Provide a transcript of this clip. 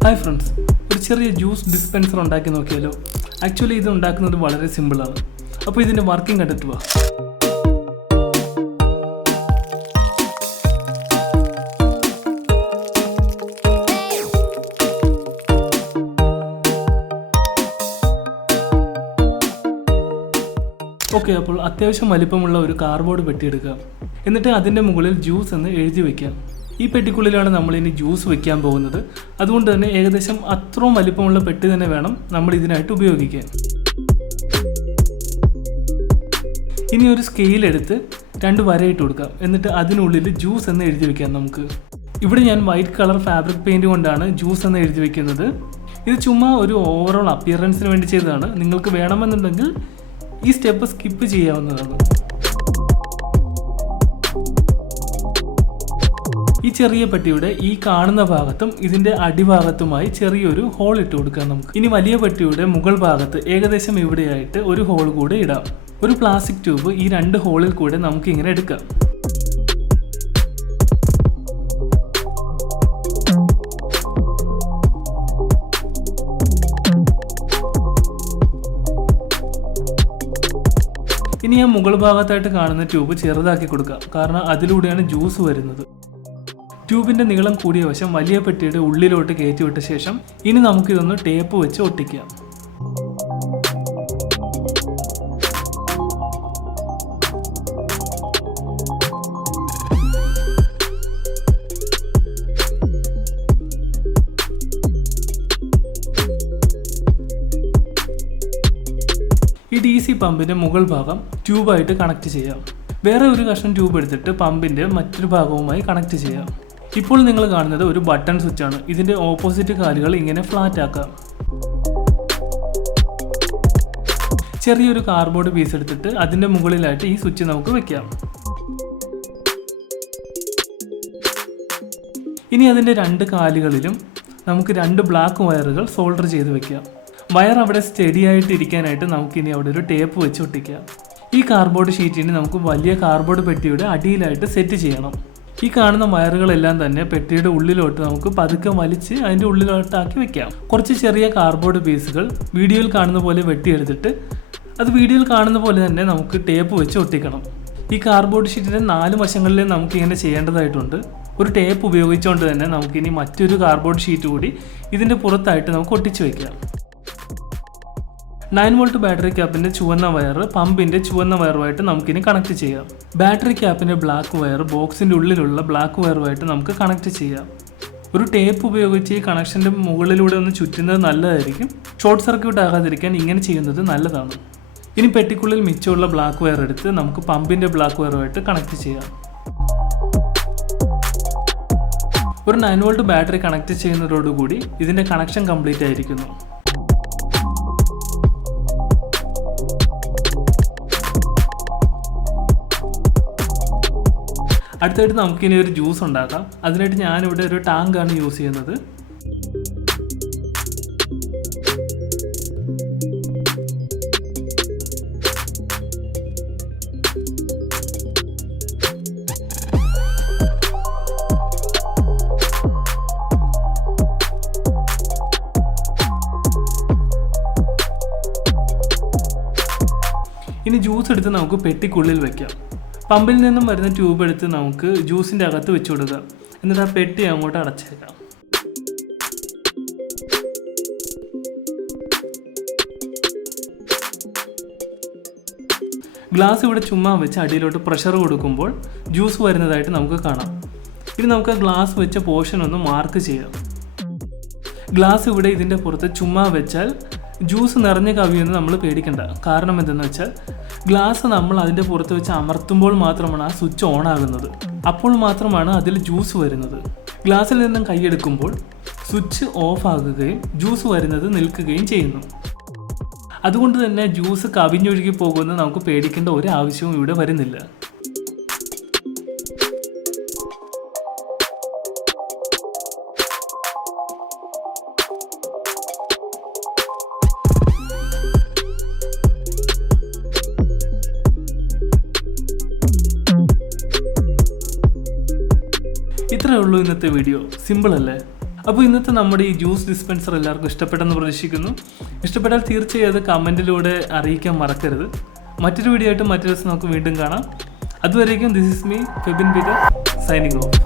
Hi friends, ഒരു ചെറിയ juice dispenser ഉണ്ടാക്കി നോക്കിയാലോ? ആക്ച്വലി ഇത് ഉണ്ടാക്കുന്നത് വളരെ സിമ്പിളാണ്. അപ്പോൾ ഇതിൻ്റെ വർക്കിംഗ് കണ്ടിട്ട് വാ. ഓക്കെ, അപ്പോൾ അത്യാവശ്യം വലിപ്പമുള്ള ഒരു കാർഡ്ബോർഡ് പെട്ടി എടുക്കുക. എന്നിട്ട് അതിൻ്റെ മുകളിൽ ജ്യൂസ് എന്ന് എഴുതി വയ്ക്കാം. ഈ പെട്ടിക്കുള്ളിലാണ് നമ്മൾ ഇനി ജ്യൂസ് വെക്കാൻ പോകുന്നത്. അതുകൊണ്ട് തന്നെ ഏകദേശം അത്രയും വലിപ്പമുള്ള പെട്ടി തന്നെ വേണം നമ്മൾ ഇതിനായിട്ട് ഉപയോഗിക്കാൻ. ഇനി ഒരു സ്കെയിൽ എടുത്ത് 2 വരയിട്ട് കൊടുക്കാം. എന്നിട്ട് അതിനുള്ളിൽ ജ്യൂസ് എന്ന് എഴുതി വയ്ക്കാം നമുക്ക്. ഇവിടെ ഞാൻ വൈറ്റ് കളർ ഫാബ്രിക് പെയിൻറ് കൊണ്ടാണ് ജ്യൂസ് എന്ന് എഴുതി വയ്ക്കുന്നത്. ഇത് ചുമ്മാ ഒരു ഓവറോൾ അപ്പിയറൻസിന് വേണ്ടി ചെയ്തതാണ്. നിങ്ങൾക്ക് വേണമെന്നുണ്ടെങ്കിൽ ഈ സ്റ്റെപ്പ് സ്കിപ്പ് ചെയ്യാവുന്നതാണ്. ഈ ചെറിയ പെട്ടിയുടെ ഈ കാണുന്ന ഭാഗത്തും ഇതിൻ്റെ അടിഭാഗത്തുമായി ചെറിയൊരു ഹോൾ ഇട്ട് കൊടുക്കാം നമുക്ക്. ഇനി വലിയ പെട്ടിയുടെ മുകൾ ഭാഗത്ത് ഏകദേശം ഇവിടെയായിട്ട് ഒരു ഹോൾ കൂടെ ഇടാം. ഒരു പ്ലാസ്റ്റിക് ട്യൂബ് ഈ 2 ഹോളിൽ കൂടെ നമുക്ക് ഇങ്ങനെ എടുക്കാം. ഇനി ആ മുകൾ ഭാഗത്തായിട്ട് കാണുന്ന ട്യൂബ് ചെറുതാക്കി കൊടുക്കാം, കാരണം അതിലൂടെയാണ് ജ്യൂസ് വരുന്നത്. ട്യൂബിൻ്റെ നീളം കൂടിയ വശം വലിയ പെട്ടിയുടെ ഉള്ളിലോട്ട് കയറ്റിവിട്ട ശേഷം ഇനി നമുക്കിതൊന്ന് ടേപ്പ് വെച്ച് ഒട്ടിക്കാം. ഈ DC പമ്പിൻ്റെ മുകൾ ഭാഗം ട്യൂബായിട്ട് കണക്ട് ചെയ്യാം. വേറെ ഒരു കഷ്ണം ട്യൂബ് എടുത്തിട്ട് പമ്പിൻ്റെ മറ്റൊരു ഭാഗവുമായി കണക്ട് ചെയ്യാം. ഇപ്പോൾ നിങ്ങൾ കാണുന്നത് ഒരു ബട്ടൺ സ്വിച്ചാണ്. ഇതിൻ്റെ ഓപ്പോസിറ്റ് കാലുകൾ ഇങ്ങനെ ഫ്ലാറ്റ് ആക്കാം. ചെറിയൊരു കാർഡ്ബോർഡ് പീസ് എടുത്തിട്ട് അതിൻ്റെ മുകളിലായിട്ട് ഈ സ്വിച്ച് നമുക്ക് വെക്കാം. ഇനി അതിൻ്റെ 2 കാലുകളിലും നമുക്ക് 2 ബ്ലാക്ക് വയറുകൾ സോൾഡർ ചെയ്ത് വെക്കാം. വയർ അവിടെ സ്റ്റഡി ആയിട്ട് ഇരിക്കാനായിട്ട് നമുക്കിനി അവിടെ ഒരു ടേപ്പ് വെച്ച് ഒട്ടിക്കാം. ഈ കാർഡ്ബോർഡ് ഷീറ്റിന് നമുക്ക് വലിയ കാർഡ്ബോർഡ് പെട്ടിയുടെ അടിയിലായിട്ട് സെറ്റ് ചെയ്യണം. ഈ കാണുന്ന വയറുകളെല്ലാം തന്നെ പെട്ടിയുടെ ഉള്ളിലോട്ട് നമുക്ക് പതുക്കെ വലിച്ച് അതിൻ്റെ ഉള്ളിലോട്ടാക്കി വെക്കാം. കുറച്ച് ചെറിയ കാർഡ്ബോർഡ് പീസുകൾ വീഡിയോയിൽ കാണുന്ന പോലെ വെട്ടിയെടുത്തിട്ട് അത് വീഡിയോയിൽ കാണുന്ന പോലെ തന്നെ നമുക്ക് ടേപ്പ് വെച്ച് ഒട്ടിക്കണം. ഈ കാർഡ്ബോർഡ് ഷീറ്റിൻ്റെ 4 വശങ്ങളിലും നമുക്ക് ഇങ്ങനെ ചെയ്യേണ്ടതായിട്ടുണ്ട്. ഒരു ടേപ്പ് ഉപയോഗിച്ചുകൊണ്ട് തന്നെ നമുക്കിനി മറ്റൊരു കാർഡ്ബോർഡ് ഷീറ്റ് കൂടി ഇതിൻ്റെ പുറത്തായിട്ട് നമുക്ക് ഒട്ടിച്ച് വയ്ക്കാം. 9 വോൾട്ട് ബാറ്ററി ക്യാപ്പിൻ്റെ ചുവന്ന വയർ പമ്പിൻ്റെ ചുവന്ന വയറുമായിട്ട് നമുക്കിനി കണക്ട് ചെയ്യാം. ബാറ്ററി ക്യാപ്പിൻ്റെ ബ്ലാക്ക് വയർ ബോക്സിൻ്റെ ഉള്ളിലുള്ള ബ്ലാക്ക് വയറുമായിട്ട് നമുക്ക് കണക്ട് ചെയ്യാം. ഒരു ടേപ്പ് ഉപയോഗിച്ച് ഈ കണക്ഷൻ്റെ മുകളിലൂടെ ഒന്ന് ചുറ്റുന്നത് നല്ലതായിരിക്കും. ഷോർട്ട് സർക്യൂട്ട് ആകാതിരിക്കാൻ ഇങ്ങനെ ചെയ്യുന്നത് നല്ലതാണ്. ഇനി പെട്ടിക്കുള്ളിൽ മിച്ചമുള്ള ബ്ലാക്ക് വയർ എടുത്ത് നമുക്ക് പമ്പിൻ്റെ ബ്ലാക്ക് വയറുമായിട്ട് കണക്ട് ചെയ്യാം. ഒരു 9 വോൾട്ട് ബാറ്ററി കണക്ട് ചെയ്യുന്നതോടുകൂടി ഇതിൻ്റെ കണക്ഷൻ കംപ്ലീറ്റ് ആയിരിക്കുന്നു. അടുത്തായിട്ട് നമുക്കിനി ഒരു ജ്യൂസ് ഉണ്ടാക്കാം. അതിനായിട്ട് ഞാനിവിടെ ഒരു ടാങ്കാണ് യൂസ് ചെയ്യുന്നത്. ഇനി ജ്യൂസ് എടുത്ത് നമുക്ക് പെട്ടിക്കുള്ളിൽ വെക്കാം. പമ്പിൽ നിന്നും വരുന്ന ട്യൂബ് എടുത്ത് നമുക്ക് ജ്യൂസിൻ്റെ അകത്ത് വെച്ച് കൊടുക്കുക. എന്നിട്ട് ആ പെട്ടി അങ്ങോട്ട് അടച്ചേക്കാം. ഗ്ലാസ് ഇവിടെ ചുമ്മാ വെച്ച് അടിയിലോട്ട് പ്രഷർ കൊടുക്കുമ്പോൾ ജ്യൂസ് വരുന്നതായിട്ട് നമുക്ക് കാണാം. ഇനി നമുക്ക് ആ ഗ്ലാസ് വെച്ച പോർഷൻ ഒന്ന് മാർക്ക് ചെയ്യാം. ഗ്ലാസ് ഇവിടെ ഇതിൻ്റെ പുറത്ത് ചുമ്മാ വെച്ചാൽ ജ്യൂസ് നിറഞ്ഞ് കവിയുമെന്ന് നമ്മൾ പേടിക്കണ്ട. കാരണം എന്തെന്ന് വെച്ചാൽ ഗ്ലാസ് നമ്മൾ അതിൻ്റെ പുറത്ത് വെച്ച് അമർത്തുമ്പോൾ മാത്രമാണ് ആ സ്വിച്ച് ഓൺ ആകുന്നത്. അപ്പോൾ മാത്രമാണ് അതിൽ ജ്യൂസ് വരുന്നത്. ഗ്ലാസ്സിൽ നിന്നും കൈയെടുക്കുമ്പോൾ സ്വിച്ച് ഓഫ് ആകുകയും ജ്യൂസ് വരുന്നത് നിൽക്കുകയും ചെയ്യുന്നു. അതുകൊണ്ട് തന്നെ ജ്യൂസ് കവിഞ്ഞൊഴുകി പോകുമെന്ന് നമുക്ക് പേടിക്കേണ്ട ഒരു ആവശ്യവും ഇവിടെ വരുന്നില്ല. ഇത്രയേ ഉള്ളൂ ഇന്നത്തെ വീഡിയോ. സിമ്പിൾ അല്ലേ? അപ്പോൾ ഇന്നത്തെ നമ്മുടെ ഈ ജ്യൂസ് ഡിസ്പെൻസർ എല്ലാവർക്കും ഇഷ്ടപ്പെട്ടെന്ന് പ്രതീക്ഷിക്കുന്നു. ഇഷ്ടപ്പെട്ടാൽ തീർച്ചയായും അത് കമൻറ്റിലൂടെ അറിയിക്കാൻ മറക്കരുത്. മറ്റൊരു വീഡിയോ ആയിട്ട് മറ്റൊരു ദിവസം നമുക്ക് വീണ്ടും കാണാം. അതുവരേക്കും this is me Febin Peter signing off.